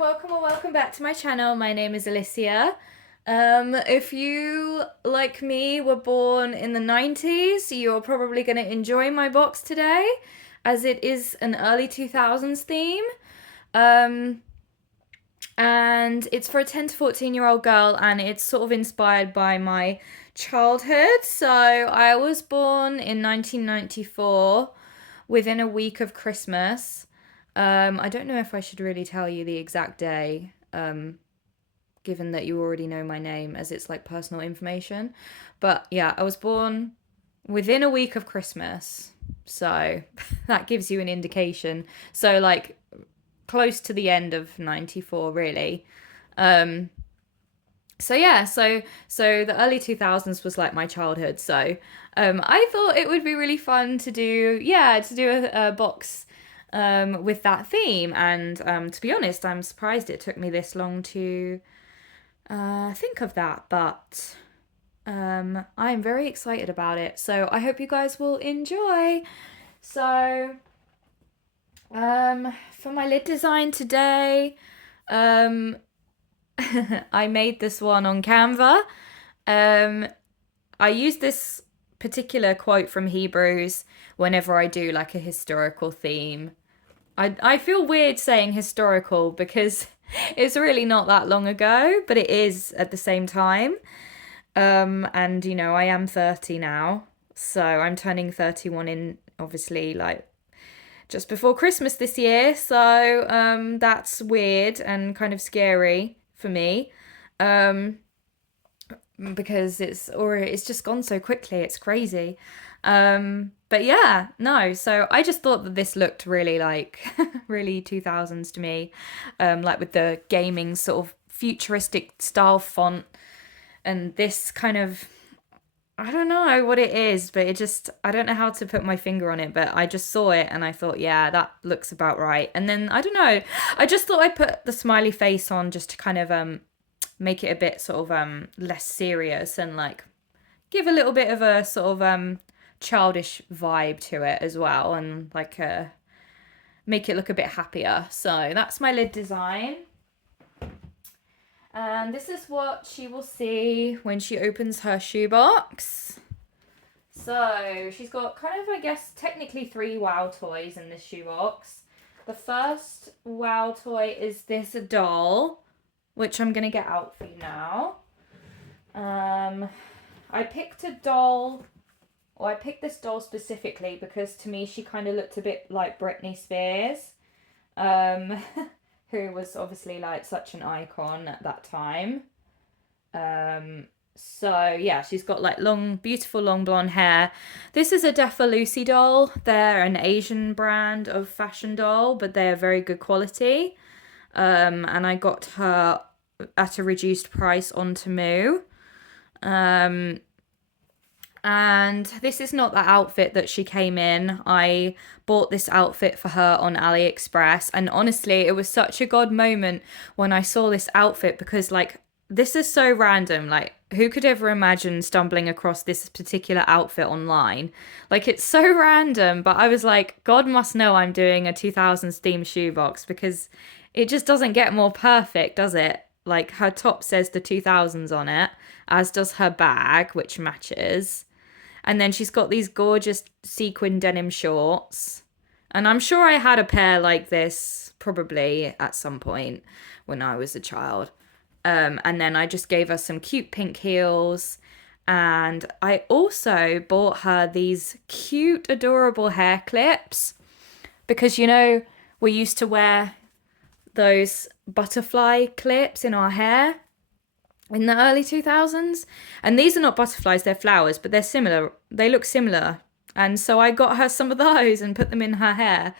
welcome back to my channel. My name is Alicia. If you, like me, were born in the 90s, you're probably going to enjoy my box today, as it is an early 2000s theme. Um, and it's for a 10 to 14-year-old girl, and it's sort of inspired by my childhood. So I was born in 1994, within a week of Christmas. I don't know if I should really tell you the exact day, given that you already know my name, as it's like personal information. But yeah, I was born within a week of Christmas. So that gives you an indication. So, like, close to the end of 94, really. Um, so yeah, so the early 2000s was like my childhood. So I thought it would be really fun to do a box with that theme. And to be honest, I'm surprised it took me this long to think of that, but I'm very excited about it. So I hope you guys will enjoy. So for my lid design today, um, I made this one on Canva. I use this particular quote from Hebrews whenever I do like a historical theme. I feel weird saying historical because it's really not that long ago, but it is at the same time. And you know, I am 30 now, so I'm turning 31 in obviously like just before Christmas this year. So that's weird and kind of scary for me. Because it's just gone so quickly. It's crazy. But yeah, no. So I just thought that this looked really like really 2000s to me, like with the gaming sort of futuristic style font and this kind of, I don't know what it is, but I don't know how to put my finger on it, but I just saw it and I thought, yeah, that looks about right. And then I don't know, I just thought I'd put the smiley face on just to kind of make it a bit sort of less serious and like give a little bit of a sort of childish vibe to it as well, and like make it look a bit happier. So that's my lid design. And this is what she will see when she opens her shoebox. So she's got kind of, I guess, technically 3 wow toys in this shoebox. The first wow toy is this doll, which I'm going to get out for you now. I picked this doll specifically because to me she kind of looked a bit like Britney Spears, who was obviously like such an icon at that time. So yeah, she's got like beautiful long blonde hair. This is a Defa Lucy doll. They're an Asian brand of fashion doll, but they're very good quality. And I got her at a reduced price on Temu. And this is not the outfit that she came in. I bought this outfit for her on AliExpress, and honestly, it was such a God moment when I saw this outfit because, like, this is so random. Like, who could ever imagine stumbling across this particular outfit online? Like, it's so random, but I was like, God must know I'm doing a 2000s themed shoebox because it just doesn't get more perfect, does it? Like, her top says the 2000s on it, as does her bag, which matches. And then she's got these gorgeous sequin denim shorts. And I'm sure I had a pair like this probably at some point when I was a child. And then I just gave her some cute pink heels. And I also bought her these cute, adorable hair clips. Because, you know, we used to wear those butterfly clips in our hair in the early 2000s, and these are not butterflies, they're flowers, but they're similar, they look similar, and so I got her some of those and put them in her hair.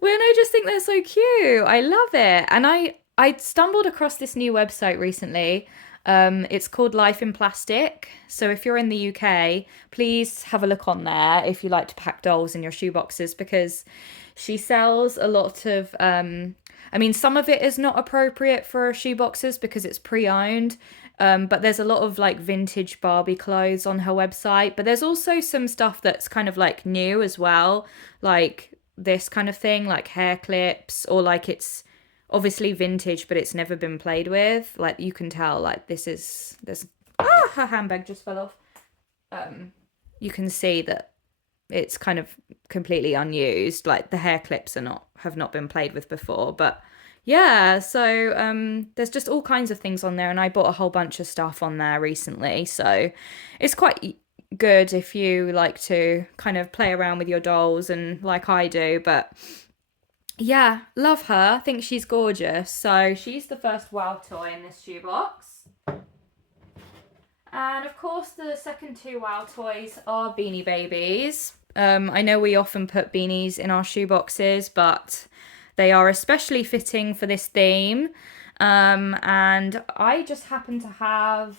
Well, I just think they're so cute. I love it. And I stumbled across this new website recently. It's called Life in Plastic. So if you're in the UK, please have a look on there if you like to pack dolls in your shoeboxes, because she sells a lot of I mean, some of it is not appropriate for shoeboxes because it's pre-owned, but there's a lot of like vintage Barbie clothes on her website. But there's also some stuff that's kind of like new as well, like this kind of thing, like hair clips, or like it's obviously vintage, but it's never been played with. Like you can tell, like there's her handbag just fell off. You can see that it's kind of completely unused. Like the hair clips have not been played with before, but yeah. So there's just all kinds of things on there, and I bought a whole bunch of stuff on there recently. So it's quite good if you like to kind of play around with your dolls and like I do, but yeah, love her. I think she's gorgeous. So she's the first wow toy in this shoebox. And of course, the second two wow toys are Beanie Babies. I know we often put beanies in our shoeboxes, but they are especially fitting for this theme. And I just happen to have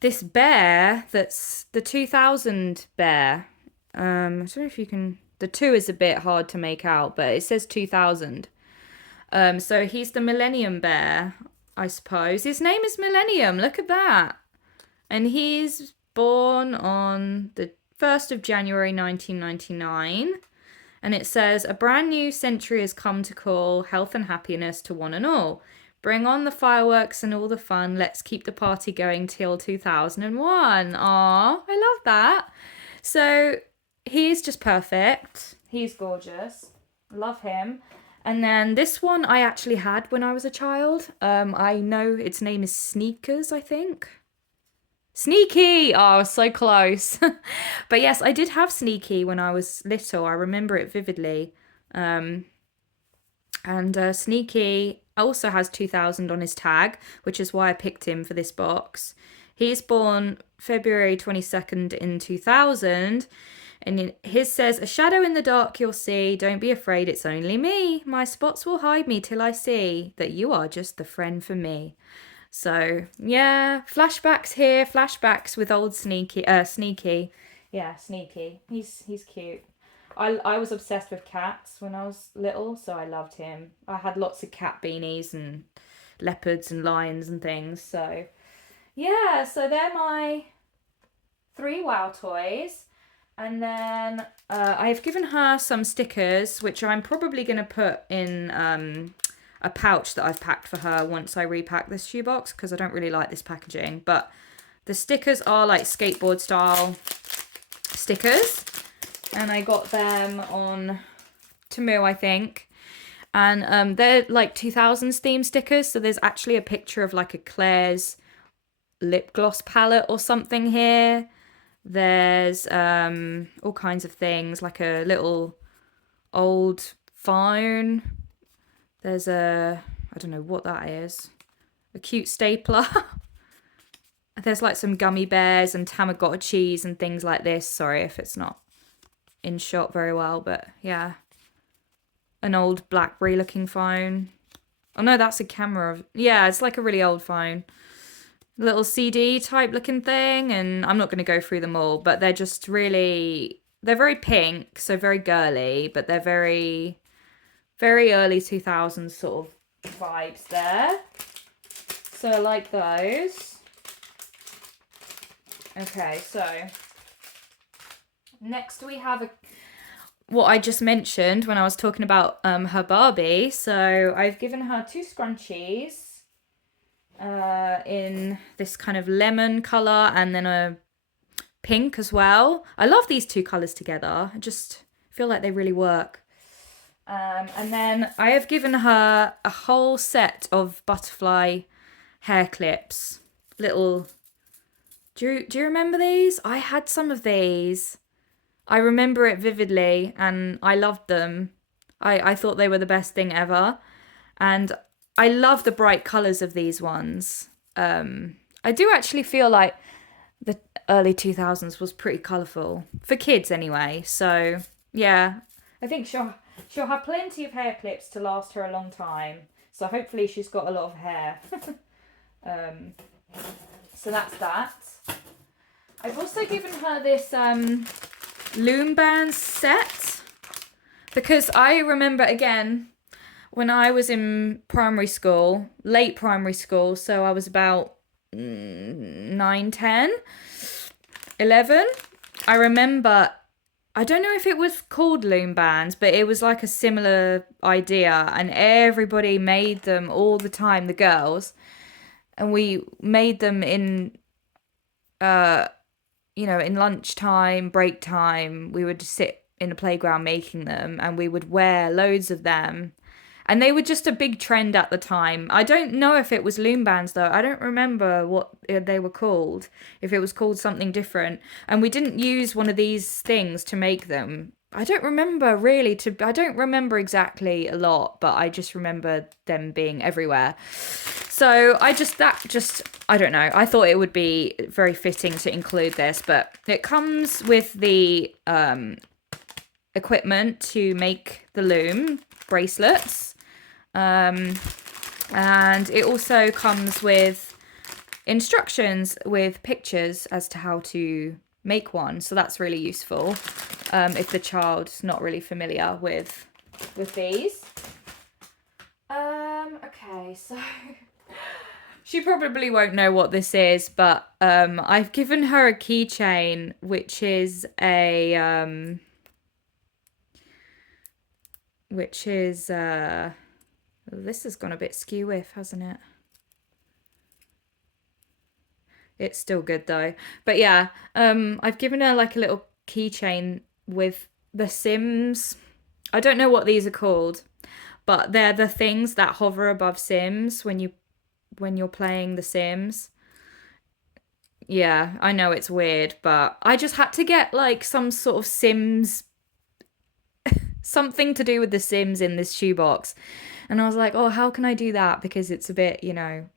this bear that's the 2000 bear. I don't know if you can. The 2 is a bit hard to make out, but it says 2000. So he's the Millennium Bear, I suppose. His name is Millennium. Look at that. And he's born on the 1st of January 1999. And it says, a brand new century has come to call health and happiness to one and all. Bring on the fireworks and all the fun. Let's keep the party going till 2001. Aw, I love that. So he's just perfect. He's gorgeous. Love him. And then this one I actually had when I was a child. I know its name is Sneakers, I think. Sneaky! Oh, so close. But yes, I did have Sneaky when I was little. I remember it vividly. And Sneaky also has 2000 on his tag, which is why I picked him for this box. He's born February 22nd in 2000. And his says, a shadow in the dark you'll see. Don't be afraid, it's only me. My spots will hide me till I see that you are just the friend for me. So, yeah, flashbacks here, flashbacks with old Sneaky. Yeah, Sneaky. He's cute. I was obsessed with cats when I was little, so I loved him. I had lots of cat beanies and leopards and lions and things. So, yeah, so they're my 3 wow toys. And then I've given her some stickers, which I'm probably going to put in a pouch that I've packed for her once I repack this shoebox, because I don't really like this packaging. But the stickers are like skateboard style stickers. And I got them on Temu, I think. And they're like 2000s theme stickers. So there's actually a picture of like a Claire's lip gloss palette or something here. There's all kinds of things, like a little old phone. There's I don't know what that is. A cute stapler. There's like some gummy bears and Tamagotchis and things like this. Sorry if it's not in shot very well, but yeah. An old BlackBerry looking phone. Oh no, that's a camera. Yeah, it's like a really old phone. Little CD type looking thing, and I'm not going to go through them all, but they're just really, they're very pink, so very girly, but they're very, very early 2000s sort of vibes there. So I like those. Okay, so next we have what I just mentioned when I was talking about her Barbie. So I've given her 2 scrunchies. In this kind of lemon colour and then a pink as well. I love these 2 colours together. I just feel like they really work. And then I have given her a whole set of butterfly hair clips. Little... Do you remember these? I had some of these. I remember it vividly and I loved them. I thought they were the best thing ever. And I love the bright colours of these ones. I do actually feel like the early 2000s was pretty colourful. For kids anyway. So, yeah. I think she'll have plenty of hair clips to last her a long time. So hopefully she's got a lot of hair. So that's that. I've also given her this loom band set. Because I remember, again, when I was in primary school, late primary school, so I was about 9, 10, 11, I remember I don't know if it was called loom bands, but it was like a similar idea, and everybody made them all the time, the girls, and we made them in uh in lunchtime, break time. We would sit in the playground making them, and we would wear loads of them. And they were just a big trend at the time. I don't know if it was loom bands though. I don't remember what they were called, if it was called something different. And we didn't use one of these things to make them. I don't remember exactly a lot, but I just remember them being everywhere. So I don't know. I thought it would be very fitting to include this, but it comes with the equipment to make the loom bracelets. And it also comes with instructions with pictures as to how to make one. So that's really useful if the child's not really familiar with these. Okay, so she probably won't know what this is, but I've given her a keychain, which is this has gone a bit skew-whiff, hasn't it? It's still good though. But yeah, I've given her like a little keychain with the Sims. I don't know what these are called, but they're the things that hover above Sims when you're playing the Sims. Yeah, I know it's weird, but I just had to get like some sort of Sims, something to do with the Sims in this shoebox. And I was like, oh, how can I do that? Because it's a bit,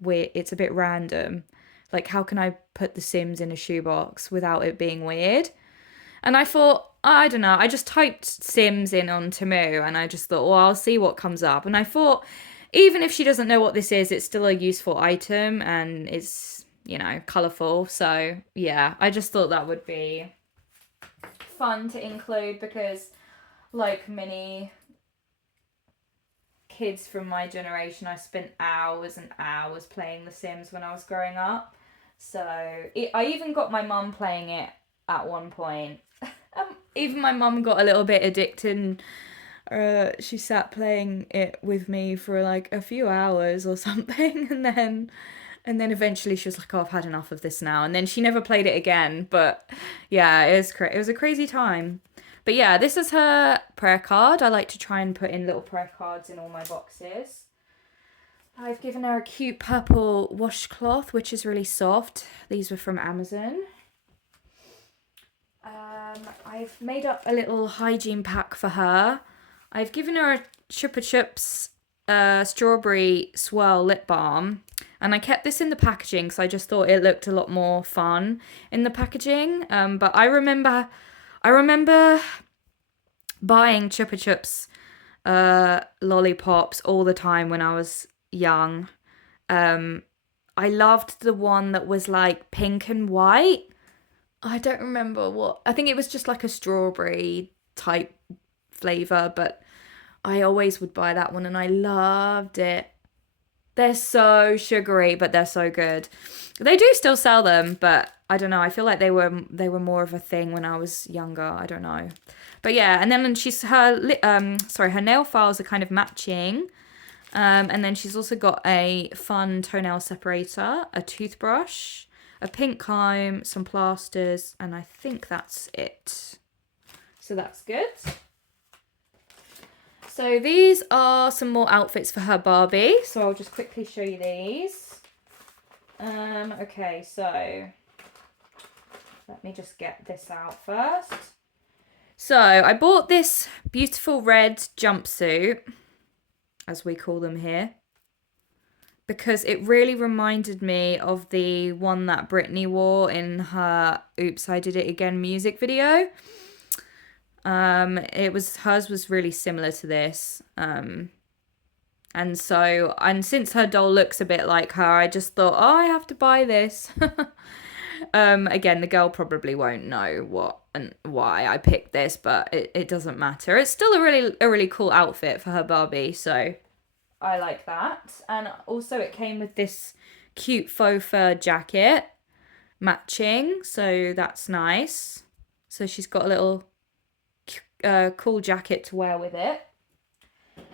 weird. It's a bit random. Like, how can I put the Sims in a shoebox without it being weird? And I thought, I don't know. I just typed Sims in on Temu and I just thought, well, I'll see what comes up. And I thought, even if she doesn't know what this is, it's still a useful item and it's, colourful. So, yeah, I just thought that would be fun to include because, like many kids from my generation, I spent hours and hours playing The Sims when I was growing up. So I even got my mum playing it at one point. Even my mum got a little bit addicted. She sat playing it with me for like a few hours or something, and then eventually she was like, "Oh, I've had enough of this now," and then she never played it again. But yeah, it was a crazy time. But yeah, this is her prayer card. I like to try and put in little prayer cards in all my boxes. I've given her a cute purple washcloth, which is really soft. These were from Amazon. I've made up a little hygiene pack for her. I've given her a Chupa Chups strawberry swirl lip balm. And I kept this in the packaging because I just thought it looked a lot more fun in the packaging. But I remember buying Chupa Chups lollipops all the time when I was young. I loved the one that was like pink and white. I don't remember what. I think it was just like a strawberry type flavour, but I always would buy that one and I loved it. They're so sugary, but they're so good. They do still sell them, but I don't know. I feel like they were more of a thing when I was younger. I don't know. But yeah, and then her nail files are kind of matching. And then she's also got a fun toenail separator, a toothbrush, a pink comb, some plasters, and I think that's it. So that's good. So these are some more outfits for her Barbie. So I'll just quickly show you these. Okay, so let me just get this out first. So I bought this beautiful red jumpsuit, as we call them here, because it really reminded me of the one that Britney wore in her Oops, I Did It Again music video. Hers was really similar to this. And since her doll looks a bit like her, I just thought, oh, I have to buy this. Again, the girl probably won't know what and why I picked this, but it doesn't matter. It's still a really cool outfit for her Barbie, so I like that. And also it came with this cute faux fur jacket matching, so that's nice. So she's got a little cool jacket to wear with it.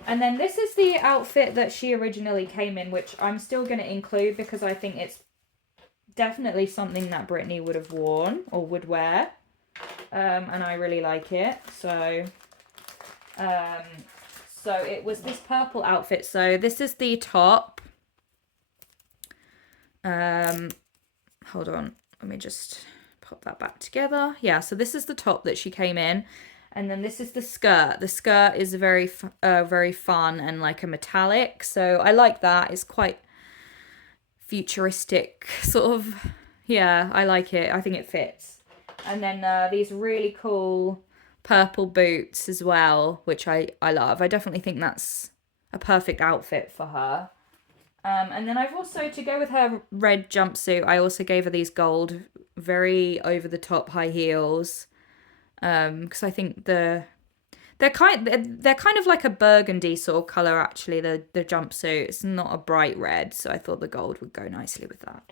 And then this is the outfit that she originally came in, which I'm still going to include because I think it's definitely something that Brittany would have worn or would wear. And I really like it. So it was this purple outfit. So this is the top. Hold on. Let me just pop that back together. Yeah, so this is the top that she came in. And then this is the skirt. The skirt is very fun and like a metallic. So I like that. It's quite futuristic sort of. Yeah, I like it. I think it fits. And then these really cool purple boots as well, which I love. I definitely think that's a perfect outfit for her. And then I've also, to go with her red jumpsuit, I also gave her these gold, very over-the-top high heels. Because I think they're kind of like a burgundy sort of colour, actually, the jumpsuit. It's not a bright red, so I thought the gold would go nicely with that.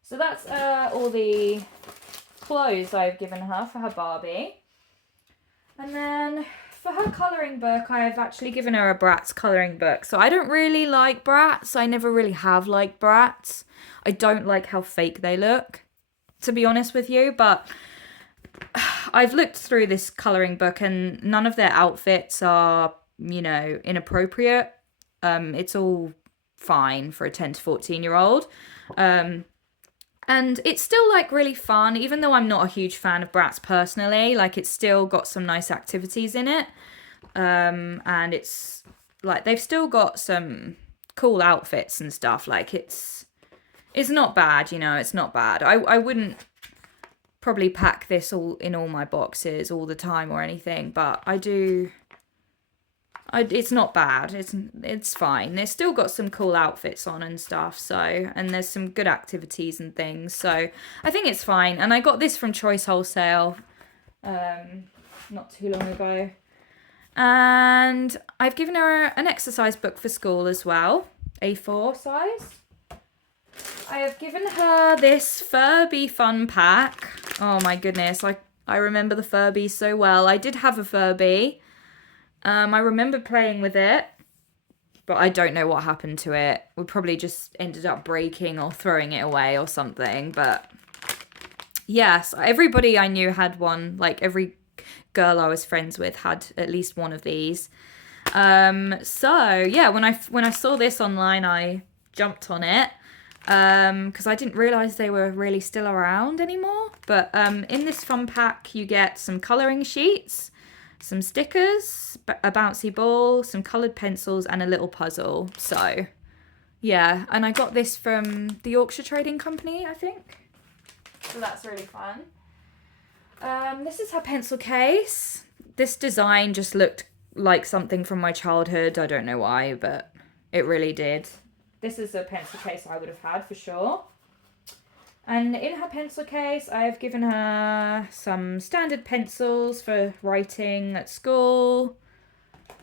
So that's all the clothes I've given her for her Barbie. And then for her colouring book, I have actually given her a Bratz colouring book. So I don't really like Bratz. I never really have liked Bratz. I don't like how fake they look, to be honest with you. But I've looked through this colouring book and none of their outfits are, inappropriate. It's all fine for a 10 to 14-year-old. And it's still, like, really fun, even though I'm not a huge fan of Bratz personally. Like, it's still got some nice activities in it. And it's, like, they've still got some cool outfits and stuff. Like, it's not bad, it's not bad. I wouldn't probably pack this all in all my boxes all the time or anything, but it's not bad. It's fine. It's still got some cool outfits on and stuff. So, and there's some good activities and things. So I think it's fine. And I got this from Choice Wholesale, not too long ago. And I've given her an exercise book for school as well, A4 size. I have given her this Furby fun pack. Oh my goodness, I remember the Furby so well. I did have a Furby. I remember playing with it, but I don't know what happened to it. We probably just ended up breaking or throwing it away or something. But yes, everybody I knew had one. Like every girl I was friends with had at least one of these. So yeah, when I saw this online, I jumped on it. Because I didn't realise they were really still around anymore. But in this fun pack, you get some colouring sheets, some stickers, a bouncy ball, some coloured pencils, and a little puzzle. So, yeah. And I got this from the Yorkshire Trading Company, I think. So that's really fun. This is her pencil case. This design just looked like something from my childhood. I don't know why, but it really did. This is a pencil case I would have had for sure. And in her pencil case, I have given her some standard pencils for writing at school.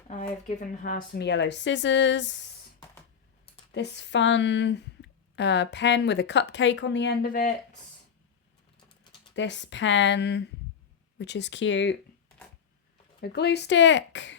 I have given her some yellow scissors. This fun pen with a cupcake on the end of it. This pen, which is cute. A glue stick.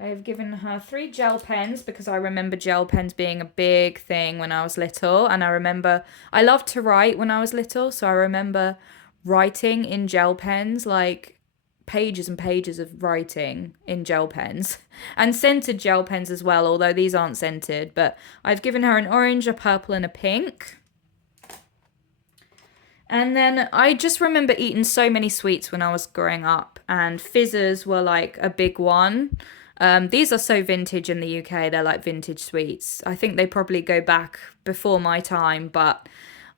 I've given her 3 gel pens because I remember gel pens being a big thing when I was little. And I loved to write when I was little. So I remember writing in gel pens, like pages and pages of writing in gel pens. And scented gel pens as well, although these aren't scented. But I've given her an orange, a purple and a pink. And then I just remember eating so many sweets when I was growing up. And fizzers were like a big one. These are so vintage in the UK. They're like vintage sweets. I think they probably go back before my time, but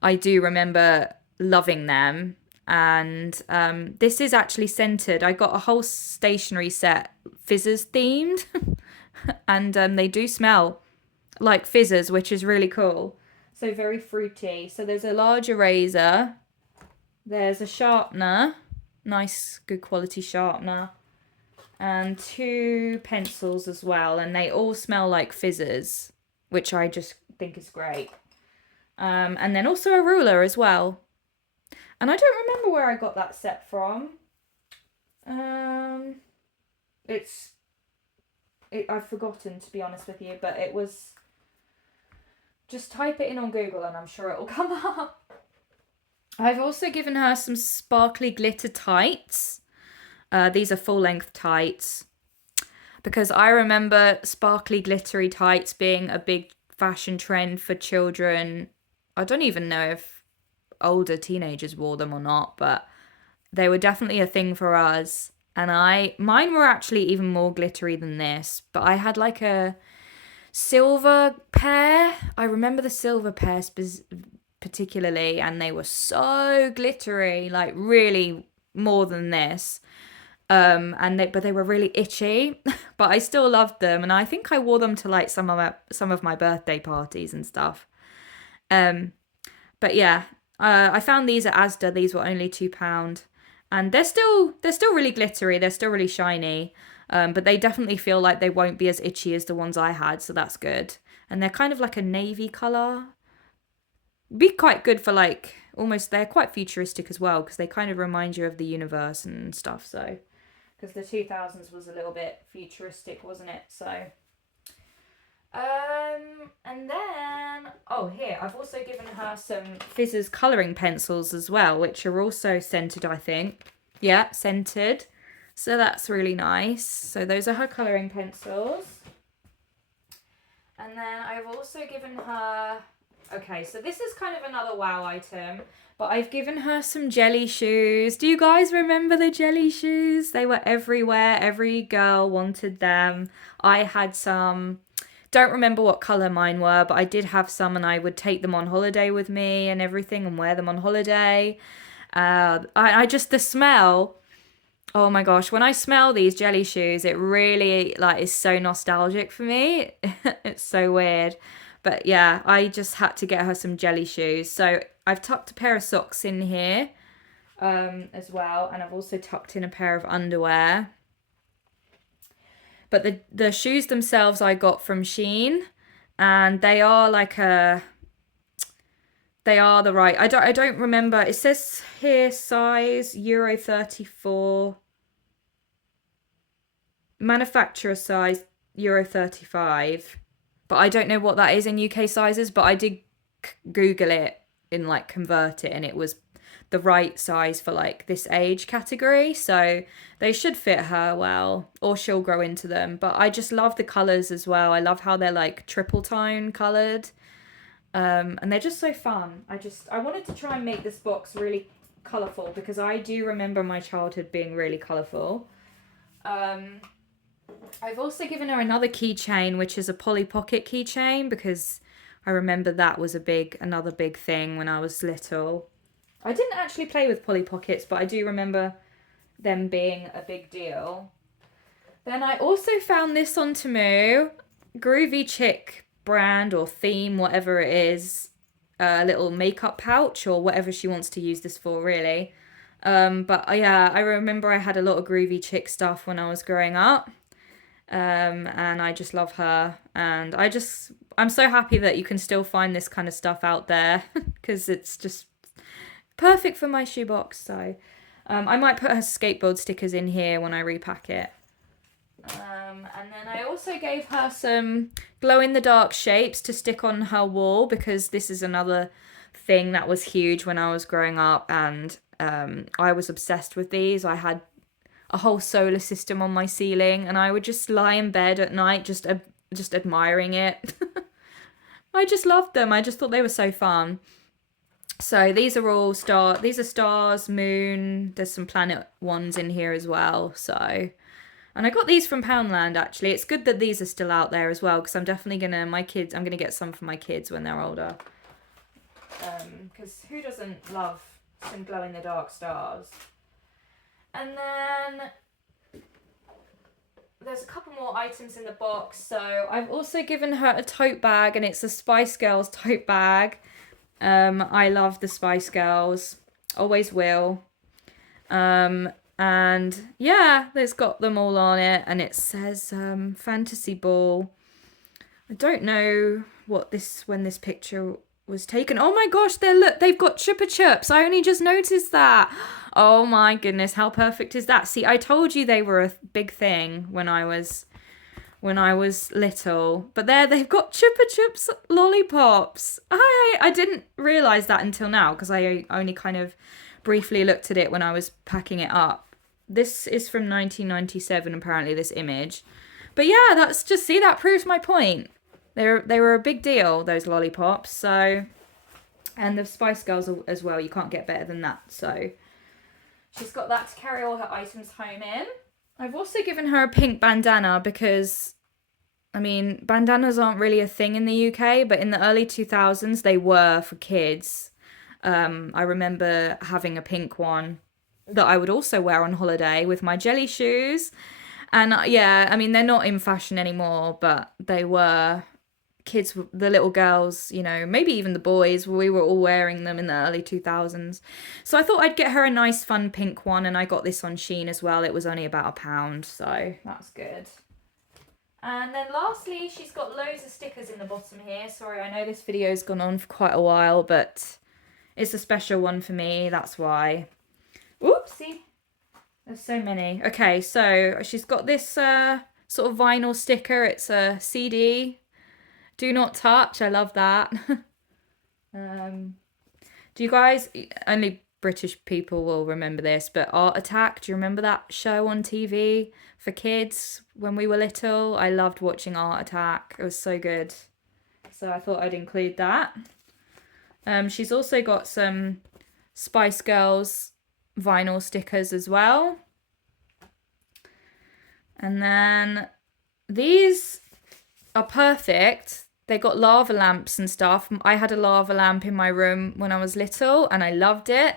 I do remember loving them. And this is actually scented. I got a whole stationery set, fizzers themed. And they do smell like fizzers, which is really cool. So very fruity. So there's a large eraser. There's a sharpener. Nice, good quality sharpener. And 2 pencils as well, and they all smell like fizzers, which I just think is great. And then also a ruler as well. And I don't remember where I got that set from. Um, I've forgotten, to be honest with you, but it was, just type it in on Google and I'm sure it will come up. I've also given her some sparkly glitter tights. These are full-length tights because I remember sparkly glittery tights being a big fashion trend for children. I don't even know if older teenagers wore them or not, but they were definitely a thing for us. And mine were actually even more glittery than this, but I had like a silver pair. I remember the silver pair particularly, and they were so glittery, like really more than this. But they were really itchy, but I still loved them, and I think I wore them to like some of my birthday parties and stuff. But yeah, I found these at Asda. These were only £2, and they're still really glittery. They're still really shiny. But they definitely feel like they won't be as itchy as the ones I had, so that's good. And they're kind of like a navy colour. Be quite good for like almost. They're quite futuristic as well because they kind of remind you of the universe and stuff. So because the 2000s was a little bit futuristic, wasn't it? So and then here I've also given her some Fizzers colouring pencils as well, which are also scented, I think. Yeah, scented. So that's really nice. So those are her colouring pencils. And then I've also given her... Okay, so this is kind of another wow item. But I've given her some jelly shoes. Do you guys remember the jelly shoes? They were everywhere. Every girl wanted them. I had some. Don't remember what colour mine were, but I did have some and I would take them on holiday with me and everything and wear them on holiday. I just, the smell... Oh my gosh, when I smell these jelly shoes, it really like is so nostalgic for me. It's so weird. But yeah, I just had to get her some jelly shoes. So I've tucked a pair of socks in here as well. And I've also tucked in a pair of underwear. But the shoes themselves I got from Shein. And they are like they are the right... I don't remember. It says here size Euro 34. Manufacturer size Euro 35. But I don't know what that is in UK sizes, but I did Google it and like convert it, and it was the right size for like this age category. So they should fit her well, or she'll grow into them. But I just love the colours as well. I love how they're like triple tone coloured. And they're just so fun. I wanted to try and make this box really colourful because I do remember my childhood being really colourful. I've also given her another keychain, which is a Polly Pocket keychain, because I remember that was another big thing when I was little. I didn't actually play with Polly Pockets, but I do remember them being a big deal. Then I also found this on Temu, Groovy Chick brand or theme, whatever it is, a little makeup pouch or whatever she wants to use this for, really. But yeah, I remember I had a lot of Groovy Chick stuff when I was growing up. And I just love her, and I'm so happy that you can still find this kind of stuff out there because it's just perfect for my shoebox. So I might put her skateboard stickers in here when I repack it. And then I also gave her some glow-in-the-dark shapes to stick on her wall, because this is another thing that was huge when I was growing up, and I was obsessed with these. I had a whole solar system on my ceiling, and I would just lie in bed at night just admiring it. I just loved them. I just thought they were so fun. So these are all these are stars, moon, there's some planet ones in here as well. So, and I got these from Poundland actually. It's good that these are still out there as well, because I'm definitely I'm gonna get some for my kids when they're older. Because who doesn't love some glow-in-the-dark stars? And then there's a couple more items in the box. So I've also given her a tote bag, and it's a Spice Girls tote bag. I love the Spice Girls, always will. And yeah, it's got them all on it, and it says Fantasy Ball. I don't know when this picture was taken. Oh my gosh, they've got Chupa Chups. I only just noticed that. Oh my goodness, how perfect is that? See, I told you they were a big thing when I was little. But there they've got Chupa Chups lollipops. I didn't realize that until now because I only kind of briefly looked at it when I was packing it up. This is from 1997 apparently, this image. But yeah, that proves my point. They were a big deal, those lollipops. So, and the Spice Girls as well. You can't get better than that. So, she's got that to carry all her items home in. I've also given her a pink bandana because, I mean, bandanas aren't really a thing in the UK, but in the early 2000s they were for kids. I remember having a pink one that I would also wear on holiday with my jelly shoes. And yeah, I mean, they're not in fashion anymore, but they were. Kids, the little girls, you know, maybe even the boys, we were all wearing them in the early 2000s. So I thought I'd get her a nice fun pink one, and I got this on Shein as well. It was only about £1, so that's good. And then lastly, she's got loads of stickers in the bottom here. Sorry, I know this video's gone on for quite a while, but it's a special one for me, that's why. Oopsie. There's so many. Okay, so she's got this sort of vinyl sticker. It's a CD. Do not touch. I love that. Do you guys, only British people will remember this, but Art Attack, do you remember that show on TV for kids when we were little? I loved watching Art Attack. It was so good. So I thought I'd include that. She's also got some Spice Girls vinyl stickers as well. And then these are perfect. They got lava lamps and stuff. I had a lava lamp in my room when I was little and I loved it.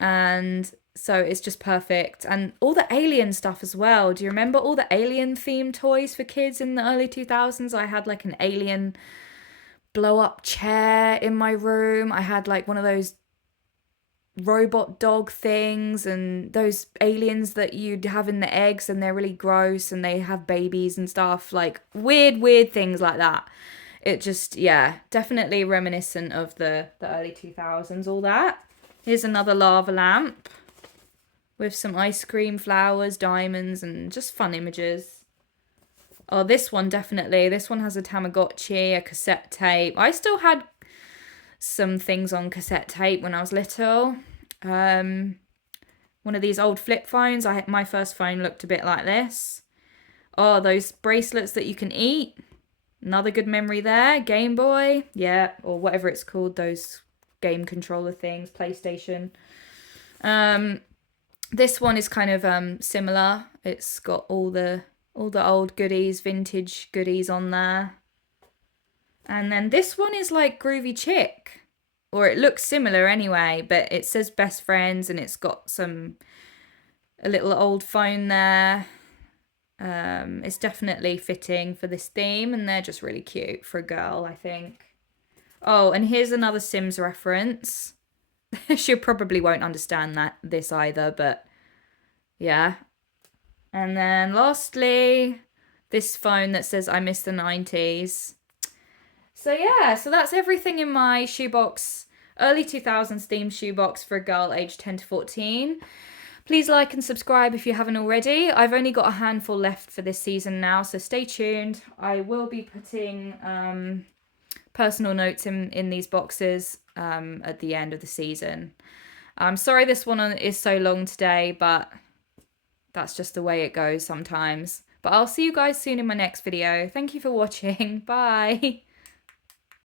And so it's just perfect. And all the alien stuff as well. Do you remember all the alien themed toys for kids in the early 2000s? I had like an alien blow up chair in my room. I had like one of those robot dog things and those aliens that you'd have in the eggs and they're really gross and they have babies and stuff, like weird things like that. It just, yeah, definitely reminiscent of the early 2000s, all that. Here's another lava lamp with some ice cream, flowers, diamonds, and just fun images. Oh, this one definitely. This one has a Tamagotchi, a cassette tape. I still had some things on cassette tape when I was little. One of these old flip phones. My first phone looked a bit like this. Oh, those bracelets that you can eat. Another good memory there. Game Boy. Yeah, or whatever it's called. Those game controller things. PlayStation. This one is kind of similar. It's got all the old goodies, vintage goodies on there. And then this one is like Groovy Chick. Or it looks similar anyway, but it says best friends and it's got a little old phone there. It's definitely fitting for this theme and they're just really cute for a girl, I think. Oh, and here's another Sims reference. She probably won't understand this either, but yeah. And then lastly, this phone that says I miss the 90s. So yeah, so that's everything in my shoebox, early 2000s themed shoebox for a girl aged 10 to 14. Please like and subscribe if you haven't already. I've only got a handful left for this season now, so stay tuned. I will be putting personal notes in these boxes at the end of the season. I'm sorry this one is so long today, but that's just the way it goes sometimes. But I'll see you guys soon in my next video. Thank you for watching. Bye.